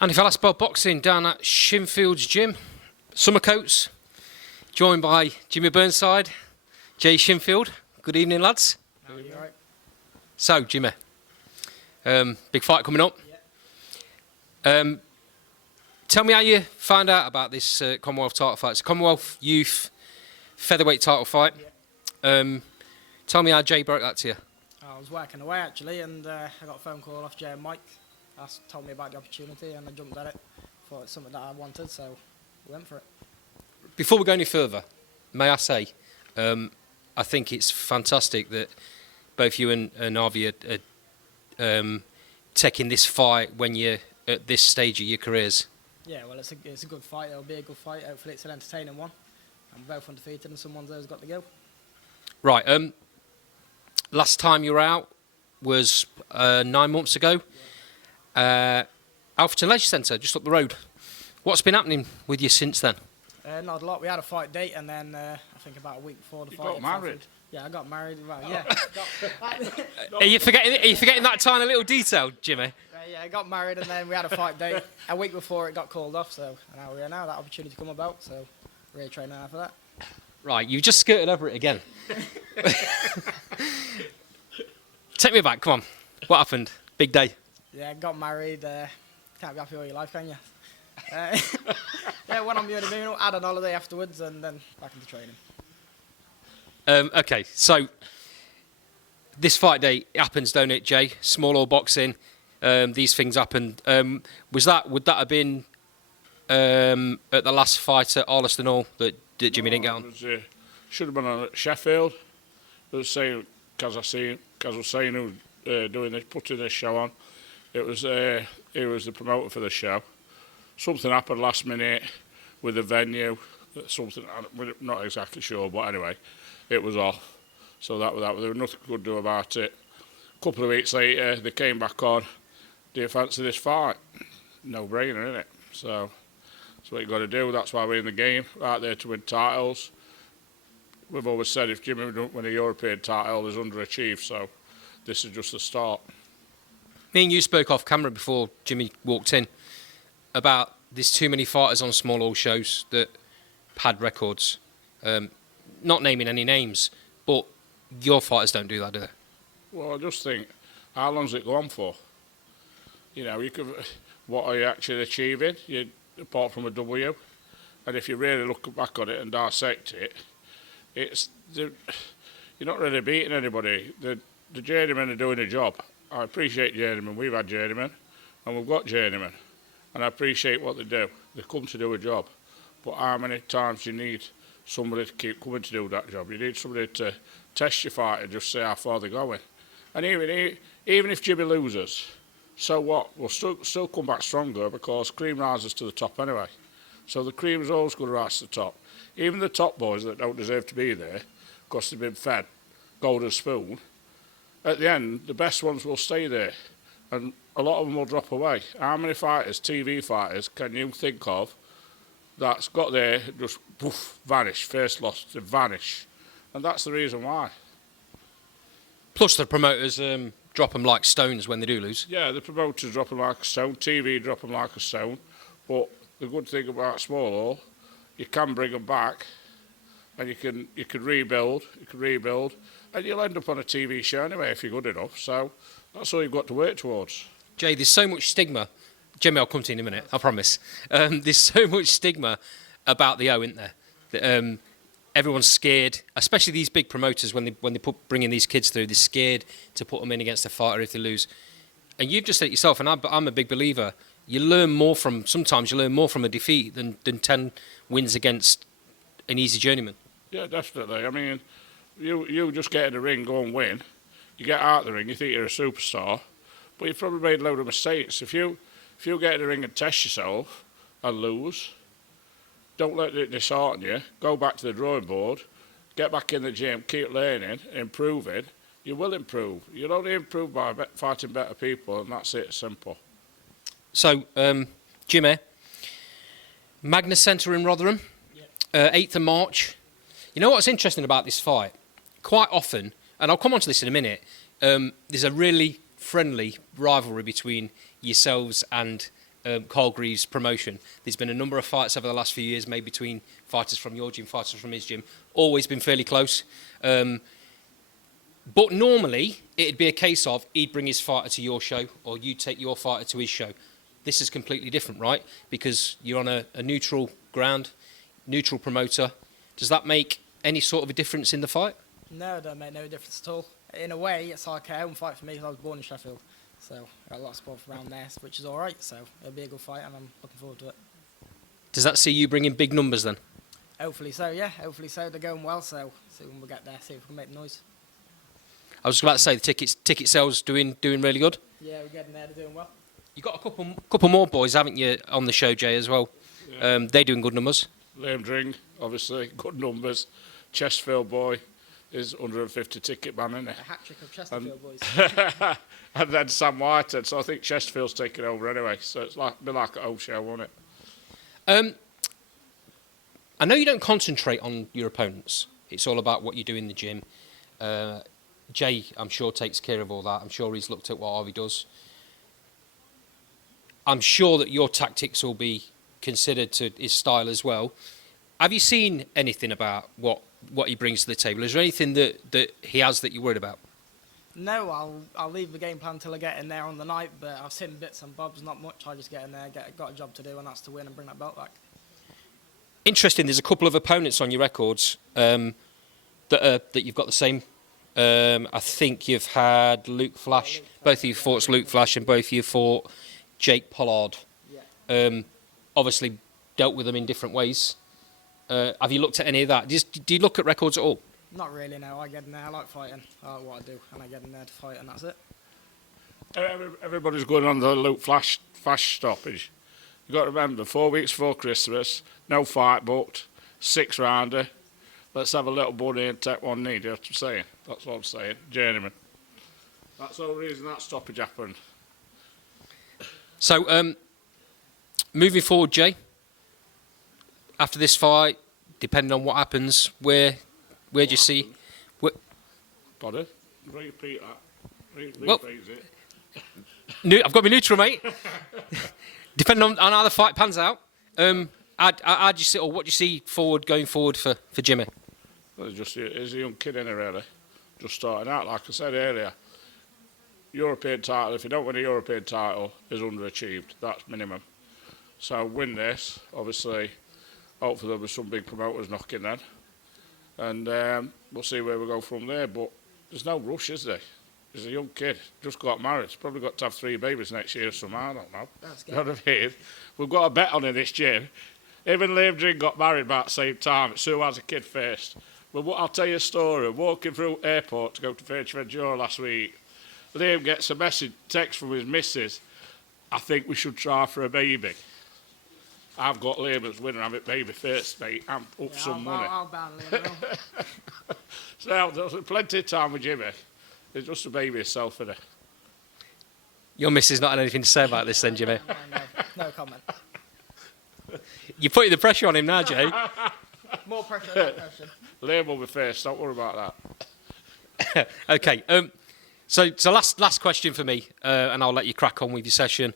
Andy Velasquez boxing down at Shinfield's gym. Summercoats, joined by Jimmy Burnside, Jay Shinfield. Good evening, lads. How are you? All right? So, Jimmy, big fight coming up. Yeah. Tell me how you found out about this Commonwealth title fight. It's a Commonwealth Youth featherweight title fight. Yeah. Tell me how Jay broke that to you. I was working away actually, and I got a phone call off Jay and Mike. Told me about the opportunity, and I jumped at it. Thought it's something that I wanted, so we went for it. Before we go any further, may I say, I think it's fantastic that both you and Avi are taking this fight when you're at this stage of your careers. Yeah, well, it's a good fight. It'll be a good fight. Hopefully, it's an entertaining one. I'm both undefeated, and someone's always got to go. Right. Last time you were out was 9 months ago. Alfreton Leisure Centre, just up the road. What's been happening with you since then? Not a lot. We had a fight date, and then I think about a week before the fight. You got married? Yeah, I got married. Well, yeah. Are you forgetting that tiny little detail, Jimmy? Yeah, I got married, and then we had a fight date. A week before it got called off, so now we're now. That opportunity come about, so really training hard for that. Right, you just skirted over it again. Take me back, come on. What happened? Big day. Yeah, got married. Can't be happy all your life, can you? Yeah, went on my honeymoon, had an holiday afterwards, and then back into training. Okay, so this fight day happens, don't it, Jay? Small or boxing, these things happen. Would that have been at the last fight at Arleston Hall that Jimmy didn't get on? It was, should have been on at Sheffield. It was saying, because I was saying who was putting this show on. It was he was the promoter for the show. Something happened last minute with the venue. Something, I'm not exactly sure, but anyway, it was off. So that was that. There was nothing we could do about it. A couple of weeks later, they came back on. Do you fancy this fight? No brainer, isn't it? So that's what you got to do. That's why we're in the game, right there to win titles. We've always said if Jimmy don't win a European title, he's underachieved. So this is just the start. Me and you spoke off camera before Jimmy walked in about there's too many fighters on small hall shows that had records. Not naming any names, but your fighters don't do that, do they? Well, I just think, how long's it go on for? You know, what are you actually achieving, apart from a W? And if you really look back on it and dissect it, you're not really beating anybody. The journeymen are doing a job. I appreciate journeymen. We've had journeymen, and we've got journeymen. And I appreciate what they do. They come to do a job. But how many times do you need somebody to keep coming to do that job? You need somebody to test your fight and just say how far they're going. And even if Jimmy loses, so what? We'll still come back stronger because cream rises to the top anyway. So the cream's always going to rise to the top. Even the top boys that don't deserve to be there because they've been fed golden spoon, at the end, the best ones will stay there. And a lot of them will drop away. How many fighters, TV fighters, can you think of that's got there, just poof, vanish, first loss, to vanish? And that's the reason why. Plus the promoters drop them like stones when they do lose. Yeah, the promoters drop them like a stone, TV drop them like a stone. But the good thing about small hall, you can bring them back, and you can rebuild, and you'll end up on a TV show anyway if you're good enough. So that's all you've got to work towards. Jay, there's so much stigma. Jimmy, I'll come to you in a minute, I promise. There's so much stigma about the O, isn't there? That, everyone's scared, especially these big promoters when they bring in these kids through. They're scared to put them in against a fighter if they lose. And you've just said it yourself, and I'm a big believer. Sometimes you learn more from a defeat than 10 wins against an easy journeyman. Yeah, definitely. I mean, you just get in the ring, go and win. You get out of the ring, you think you're a superstar, but you've probably made a load of mistakes. If you get in the ring and test yourself and lose, don't let it dishearten you. Go back to the drawing board, get back in the gym, keep learning, improving. You will improve. You'll only improve by fighting better people, and that's it, simple. So, Jimmy, Magnus Centre in Rotherham, 8th of March. You know what's interesting about this fight? Quite often, and I'll come on to this in a minute, there's a really friendly rivalry between yourselves and Carl Greaves' promotion. There's been a number of fights over the last few years made between fighters from your gym, fighters from his gym. Always been fairly close. But normally, it'd be a case of he'd bring his fighter to your show or you take your fighter to his show. This is completely different, right? Because you're on a neutral ground, neutral promoter. Does that make any sort of a difference in the fight? No, it don't make no difference at all. In a way, it's like a home fight for me because I was born in Sheffield. So I got a lot of support around there, which is all right. So it'll be a good fight and I'm looking forward to it. Does that see you bringing big numbers then? Hopefully so, yeah. Hopefully so. They're going well, so see when we get there, see if we can make noise. I was just about to say the ticket sales doing really good. Yeah, we're getting there. They're doing well. You got a couple more boys, haven't you, on the show, Jay, as well? Yeah. They're doing good numbers. Liam Dring, obviously, good numbers. Chesterfield boy is 150 ticket man, isn't A hat trick of Chesterfield boys. it? And then Sam Whitehead, so I think Chesterfield's taking over anyway. So it's like be like a home show, won't it? I know you don't concentrate on your opponents. It's all about what you do in the gym. Jay, I'm sure, takes care of all that. I'm sure he's looked at what Harvey does. I'm sure that your tactics will be considered to his style as well. Have you seen anything about what he brings to the table? Is there anything that he has that you're worried about? No, I'll leave the game plan until I get in there on the night, but I've seen bits and bobs, not much. I just get in there, got a job to do, and that's to win and bring that belt back. Interesting, there's a couple of opponents on your records that you've got the same. I think you've had Luke Flash. Both of you fought Luke Flash and both of you fought Jake Pollard. Yeah. Obviously dealt with them in different ways. Have you looked at any of that? Do you look at records at all? Not really, no. I get in there, I like fighting. I like what I do, and I get in there to fight, and that's it. Everybody's going on the Luke Flash stoppage. You've got to remember, 4 weeks before Christmas, no fight booked, 6-rounder. Let's have a little buddy and take one knee, do you know what I'm saying? That's what I'm saying, journeyman. That's the only reason that stoppage happened. So, moving forward, Jay, after this fight, depending on what happens, where do you see? Pardon? Repeat that. Well- Rephrase it. I've got my neutral, mate. Depending on how the fight pans out, how do you see, or what do you see going forward for Jimmy? Well, he's a young kid in there, really. Just starting out, like I said earlier. European title, if you don't win a European title, is underachieved. That's minimum. So win this, obviously. Hopefully there'll be some big promoters knocking then. And we'll see where we go from there. But there's no rush, is there? He's a young kid, just got married. He's probably got to have 3 babies next year somehow, I don't know. That's You know what I mean? We've got a bet on in this gym. Him and Liam Dring got married about the same time. It's who has a kid first. But I'll tell you a story. Walking through airport to go to Fuerteventura last week, Liam gets a text from his missus. I think we should try for a baby. I've got Liam as winner. I'm at baby first, mate. I'm up some money. I'll ban Liam. So there's plenty of time with Jimmy. It's just a baby itself, isn't it? Your missus not had anything to say about this then, Jimmy? No comment. You're putting the pressure on him now, Jay. More pressure, no pressure. Liam will be first. Don't worry about that. Okay. So last question for me, and I'll let you crack on with your session.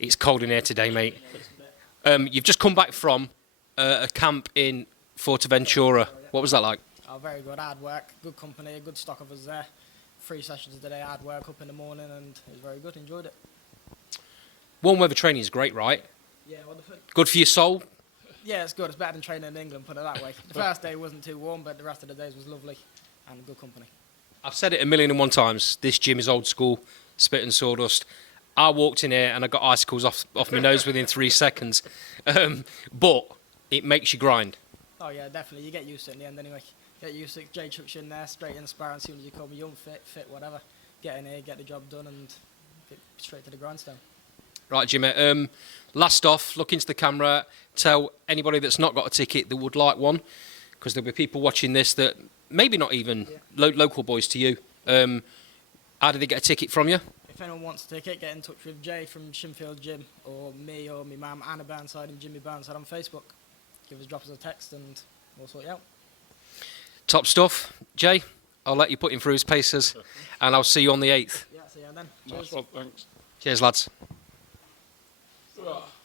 It's cold in here today, mate. You've just come back from a camp in Fuerteventura. What was that like? Oh, very good. Hard work, good company, a good stock of us there. 3 sessions a day, hard work up in the morning, and it was very good. Enjoyed it. Warm weather training is great, right? Yeah, wonderful. Good for your soul. Yeah, it's good. It's better than training in England, put it that way. The first day wasn't too warm, but the rest of the days was lovely and good company. I've said it 1,000,001 times. This gym is old school, spit and sawdust. I walked in here and I got icicles off my nose within 3 seconds. But it makes you grind. Oh yeah, definitely. You get used to it in the end anyway. Get used to it. Jay chucks you in there, straight in the sparring as soon as you come. Young, fit, whatever. Get in here, get the job done, and get straight to the grindstone. Right, Jimmy. Last off, look into the camera. Tell anybody that's not got a ticket that would like one, because there'll be people watching this that maybe not even local boys to you. How do they get a ticket from you? If anyone wants a ticket, get in touch with Jay from Shinfield Gym, or me, or my mum, Anna Burnside and Jimmy Burnside on Facebook. Drop us a text and we'll sort you out. Top stuff. Jay, I'll let you put him through his paces, and I'll see you on the 8th. Yeah, see you then. Nice Cheers. one, thanks. Cheers, lads. got?